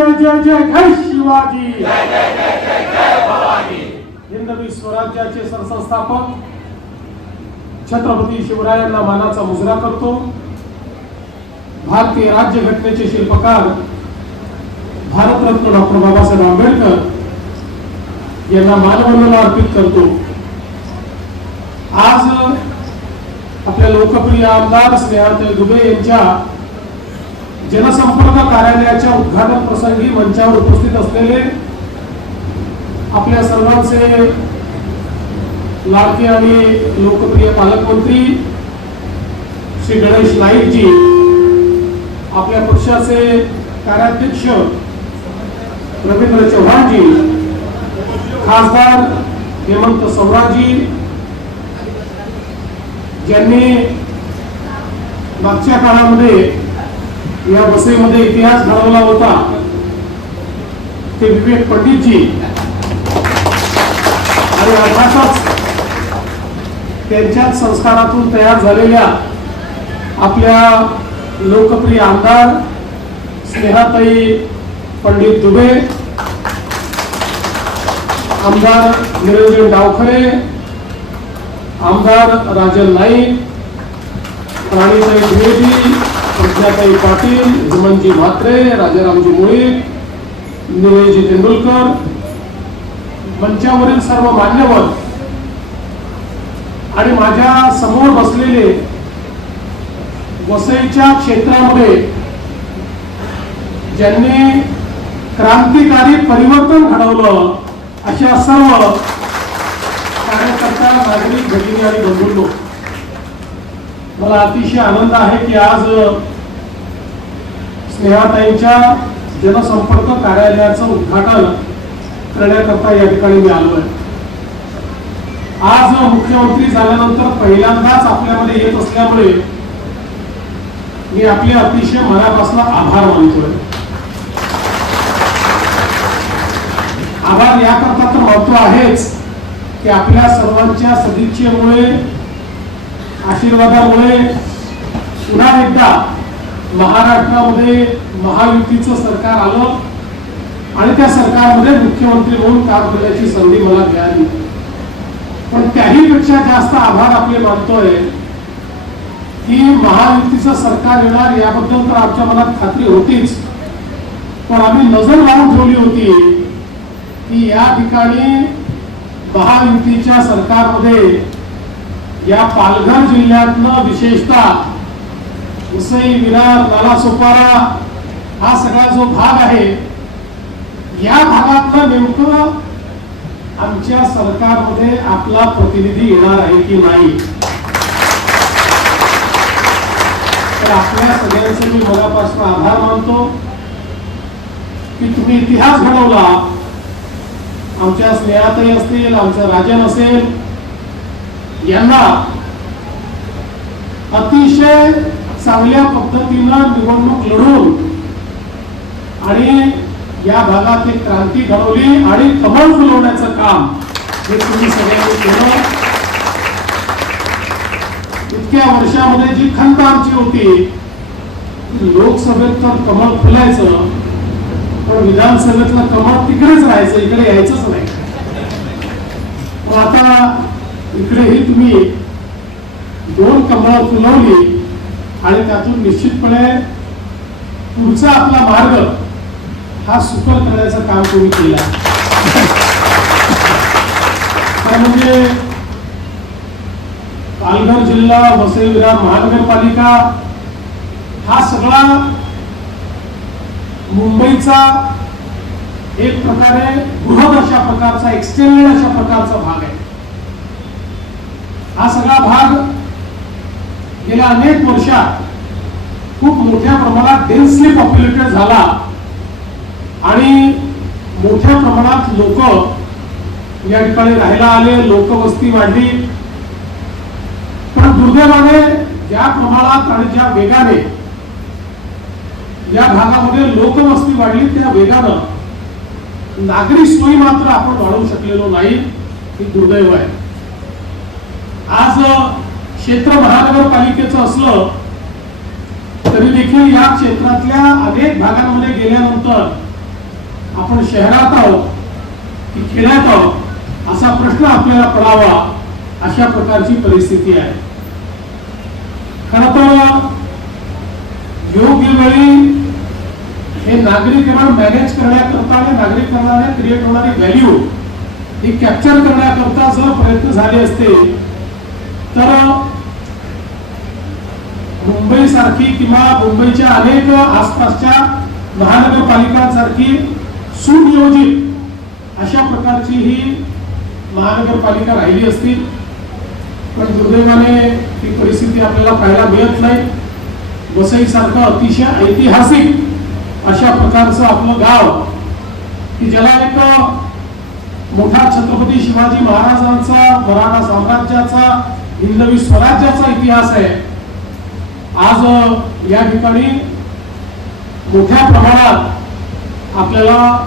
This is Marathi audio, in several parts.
जय जय जय जय शिवाजी, जय जय जय जय जय भवानी। हिंदवी स्वराज्याचे सरसंस्थापक छत्रपती शिवरायांना मानाचा मुजरा करतो। भारतीय राज्यघटनेचे शिल्पकार भारतरत्न डॉक्टर बाबासाहेब आंबेडकर यांना मानवंदना अर्पित करतो। आज आपल्या लोकप्रिय आमदार स्नेहाताई दुबे यांच्या जनसंपर्क कार्यालयाच्या उद्घाटन प्रसंगी मंचावर उपस्थित असलेले आपल्या सर्वांचे लाडके आणि लोकप्रिय पालकमंत्री श्री गणेश नाईकजी, आपल्या पक्षाचे कार्याध्यक्ष रवींद्र चव्हाणजी, खासदार हेमंत सवराजी, ज्यांनी मागच्या काळामध्ये या वसईमध्ये इतिहास घडवला होता, ते विवेक पंडितजी, आणि अर्थातच त्यांच्याच संस्कारातून तयार झालेल्या आपल्या लोकप्रिय आमदार स्नेहाताई पंडित दुबे, आमदार निरंजन डावखरे, आमदार राजन नाईक, राणीताई द्विवेदी, प्रज्ञाताई पाटील, हेमंतजी म्हात्रे, राजारामजी मुळीक, निलेशजी तेंडुलकर, मंचावरील सर्व मान्यवर आणि माझ्या समोर बसलेले वसईच्या क्षेत्रामध्ये ज्यांनी क्रांतिकारी परिवर्तन घडवलं अशा सर्व कार्यकर्ता, नागरिक, भगिनी आणि बंधूंनो, मला अतिशय आनंद आहे की आज स्नेहाताईंच्या जनसंपर्क कार्यालयाचं उद्घाटन करण्याकरता या ठिकाणी मी आलो आहे। आज मुख्यमंत्री झाल्यानंतर पहिल्यांदाच आपल्यामध्ये येत असल्यामुळे मी आपले अतिशय मनापासून आभार मानतोय। आभार याकरता तर मानतो आहेच की आपल्या सर्वांच्या सदिच्छेमुळे, आशीर्वादामुळे पुन्हा एकदा महाराष्ट्रामध्ये महायुतीचं सरकार आलं आणि त्या सरकारमध्ये मुख्यमंत्री म्हणून काम करण्याची संधी मला मिळाली। पण त्याहीपेक्षा जास्त आभार आपले मानतोय की महायुतीचं सरकार येणार याबद्दल तर आमच्या मनात खात्री होतीच, पण आम्ही नजर लावून ठेवली होती की या ठिकाणी महायुतीच्या सरकारमध्ये या पालघर जिल्ह्यातनं विशेषतः वसई, विरार, नालासोपारा हा सगळा जो भाग आहे, या भागातलं नेमकं आमच्या सरकारमध्ये आपला प्रतिनिधी येणार आहे की नाही, तर आपल्या सगळ्यांचे मी मनापासून आभार मानतो की तुम्ही इतिहास घडवला। आमच्या स्नेहाताई असतील, आमचं राजन असेल, यांना अतिशय चांगल्या पद्धतीनं निवडणूक लढवून आणि या भागात एक क्रांती घडवली आणि कमळ फुलवण्याचं काम हे तुम्ही सगळ्यांनी केलं। इतक्या वर्षामध्ये जी खंत आमची होती, लोकसभेत तर कमळ फुलायचं, पण विधानसभेतलं कमळ तिकडेच राहायचं, इकडे यायचंच नाही। पण आता इकडेही तुम्ही दोन कमळ फुलवली आणि त्यातून निश्चितपणे पुढचा आपला मार्ग हा सुकर करण्याचं काम तुम्ही केलं। म्हणजे पालघर जिल्हा, वसई विरार महानगरपालिका हा सगळा मुंबईचा एक प्रकारे बृहद अशा प्रकारचा, एक्सटेंडेड अशा प्रकारचा भाग आहे। हा सगळा भाग गेल्या अनेक वर्षात खूप मोठ्या प्रमाणात डेन्सली पॉप्युलेटेड झाला आणि मोठ्या प्रमाणात लोक या ठिकाणी राहायला आले, लोकवस्ती वाढली। पण दुर्दैवाने ज्या प्रमाणात आणि ज्या वेगाने या भागामध्ये लोकवस्ती वाढली, त्या वेगानं नागरिक सोयी मात्र आपण वाढवू शकलेलो नाही, ही दुर्दैव आहे। आज क्षेत्र महानगरपालिकेचं असलं तरी देखील या क्षेत्रातल्या अनेक भागांमध्ये गेल्यानंतर आपण शहरात आहोत की खेड्यात आहोत असा प्रश्न आपल्याला पडावा अशा प्रकारची परिस्थिती आहे. खरं तर योग्य वेळी हे नागरिकांना मॅनेज करण्याकरता आणि नागरिकांना क्रिएट होणारी व्हॅल्यू ही कॅप्चर करण्याकरता जर प्रयत्न झाले असते तर मुंबई सारखी किंवा मुंबईच्या अनेक आसपासच्या महानगरपालिकांसारखी सुनियोजित अशा प्रकारची ही महानगरपालिका राहिली असती. पण दुर्दैवाने ही परिस्थिती आपल्याला पाहायला मिळत नाही. वसई सारखं अतिशय ऐतिहासिक अशा प्रकारचं आपलं गाव की ज्याला एक मोठा छत्रपती शिवाजी महाराजांचा मराठा साम्राज्याचा हिंदवी स्वराज्याचा इतिहास आहे. आज या ठिकाणी मोठ्या प्रमाणात आपल्याला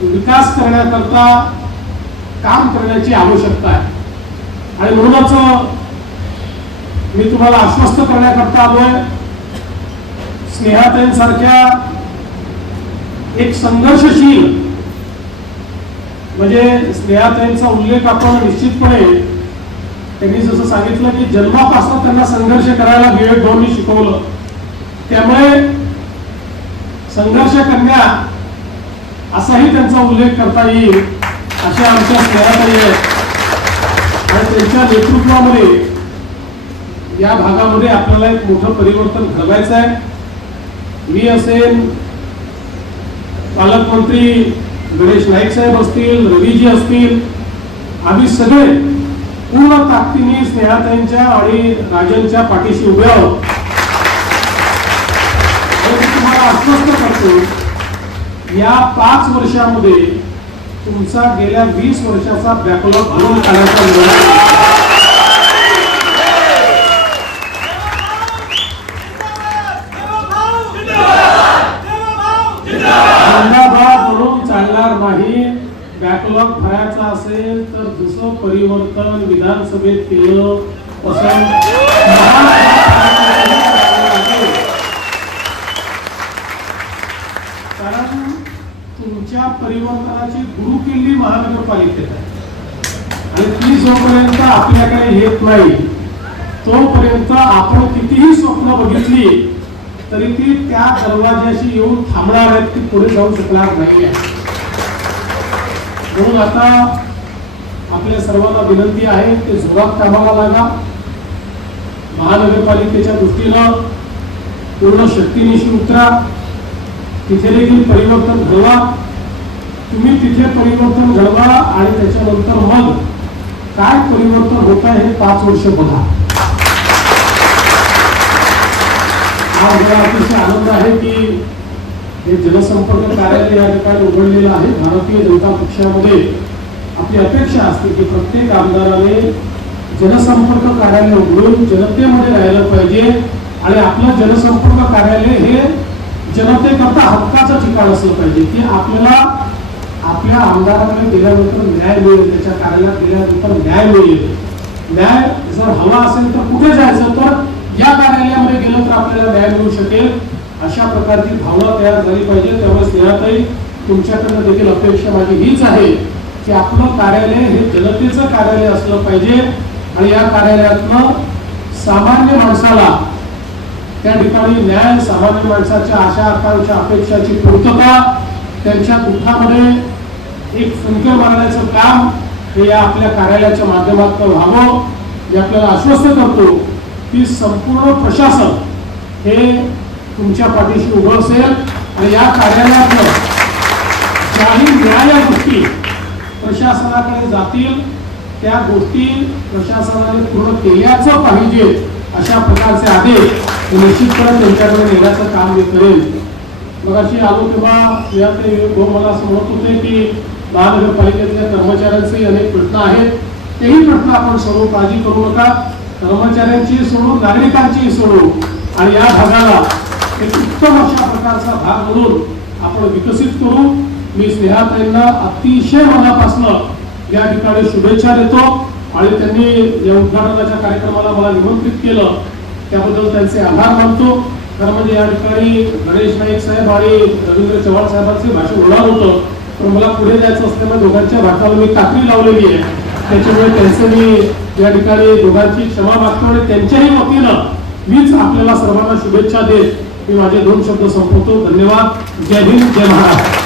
विकास करण्याकरता काम करण्याची आवश्यकता आहे आणि म्हणूनच मी तुम्हाला आश्वस्त करण्याकरता आलोय. स्नेहाताईंसारख्या एक संघर्षशील म्हणजे स्नेहाताईंचा उल्लेख आपण निश्चितपणे त्यांनी जसं सांगितलं की जन्मापासून त्यांना संघर्ष करायला विवेक भाऊंनी शिकवलं. त्यामुळे संघर्ष कन्या असाही त्यांचा उल्लेख करता येईल अशा आमच्या स्नेहाताई आहेत आणि त्यांच्या नेतृत्वामध्ये या भागामध्ये आपल्याला एक मोठं परिवर्तन घडवायचं आहे. मी असेल, पालकमंत्री गणेश नाईक साहेब असतील, रवीजी असतील, आम्ही सगळे पूर्ण ताकदीने स्नेहाताईंच्या आणि राजनच्या पाठीशी उभे आहोत. तुम्हाला आश्वस्त करतो या 5 वर्षामध्ये तुमचा गेल्या 20 वर्षाचा बॅकलॉग भरून काढायचा जिंदाबाद म्हणून चालणार नाही. बॅकलॉग भरायचा असेल तर दुसरं परिवर्तन विधानसभेत केलं असं कारण तुमच्या परिवर्तनाची गुरुकिल्ली महानगरपालिकेत आहे आणि ती जोपर्यंत आपल्याकडे येत नाही तोपर्यंत आपण कितीही स्वप्न बघितली तरी ती त्या दरवाज्याशी येऊन थांबणार आहेत, ती पुढे जाऊ शकणार नाही. म्हणून आता आपल्या सर्वांना विनंती आहे की जोरात कामाला लागा. महानगरपालिकेच्या दृष्टीनं पूर्ण शक्तीनिशी उतरा. तिथे देखील परिवर्तन घडवा. तुम्ही तिथे परिवर्तन घडवा आणि त्याच्यानंतर मग काय परिवर्तन होत आहे हे 5 वर्ष बघा. आज मला अतिशय आनंद आहे की हे जनसंपर्क कार्यालय या ठिकाणी उघडलेलं आहे. भारतीय जनता पक्षामध्ये आपली अपेक्षा असते की प्रत्येक आमदाराने जनसंपर्क कार्यालय उघडून जनतेमध्ये राहिलं पाहिजे आणि आपलं जनसंपर्क कार्यालय हे जनतेकरता हक्काचं ठिकाण असलं पाहिजे की आपल्याला आपल्या आमदाराकडे गेल्यानंतर न्याय मिळेल, त्याच्या कार्यालयात गेल्यानंतर न्याय मिळेल. न्याय जर हवा असेल तर कुठे जायचं, तर या कार्यालयामध्ये गेलं तर आपल्याला न्याय मिळू शकेल. अशा प्रकारची भावना तयार झाली पाहिजे. त्यामुळे स्नेहाताई तुमच्याकडनं देखील अपेक्षा माझी हीच आहे की आपलं कार्यालय हे जनतेचं कार्यालय असलं पाहिजे आणि या कार्यालयातनं सामान्य माणसाला त्या ठिकाणी न्याय, सामान्य माणसाच्या आशा आकांक्षा अपेक्षाची पूर्तता, त्यांच्या दुःखामध्ये एक फुंकर मारण्याचं काम हे या आपल्या कार्यालयाच्या माध्यमातून व्हावं. मी आपल्याला आश्वस्त करतो की संपूर्ण प्रशासन हे तुमच्या पाठीशी उभं असेल आणि या कार्यालयातनं ज्याही न्याय गोष्टी प्रशासनाकडे जातील त्या गोष्टी प्रशासनाने पूर्ण केल्याचं पाहिजे अशा प्रकारचे आदेश निश्चितपणे त्यांच्याकडे नेण्याचं काम मी करेन. मग अशी आलो तेव्हा मला असं म्हणत होते की महानगरपालिकेतल्या कर्मचाऱ्यांचे अनेक प्रश्न आहेत, तेही प्रश्न आपण सोडू, काळजी करू नका. कर्मचाऱ्यांची सोडू, नागरिकांची सोडू आणि या भागाला एक उत्तम अशा प्रकारचा भाग म्हणून आपण विकसित करू. मी स्नेहाताईंना अतिशय मनापासून या ठिकाणी शुभेच्छा देतो आणि त्यांनी या उद्घाटनाच्या कार्यक्रमाला मला निमंत्रित केलं त्याबद्दल त्यांचे आभार मानतो. खरं म्हणजे या ठिकाणी गणेश नाईक साहेब आणि रवींद्र चव्हाण साहेबांचे भाषण होणार होतं पण मला पुढे जायचं असल्यामुळे दोघांच्या भाताला मी कात्री लावलेली आहे. त्याच्यामुळे त्यांचं मी या ठिकाणी दोघांची क्षमा मागतो आणि त्यांच्याही वतीनं मीच आपल्याला सर्वांना शुभेच्छा देत मी माझे 2 शब्द संपवतो. धन्यवाद. जय हिंद, जय महाराष्ट्र.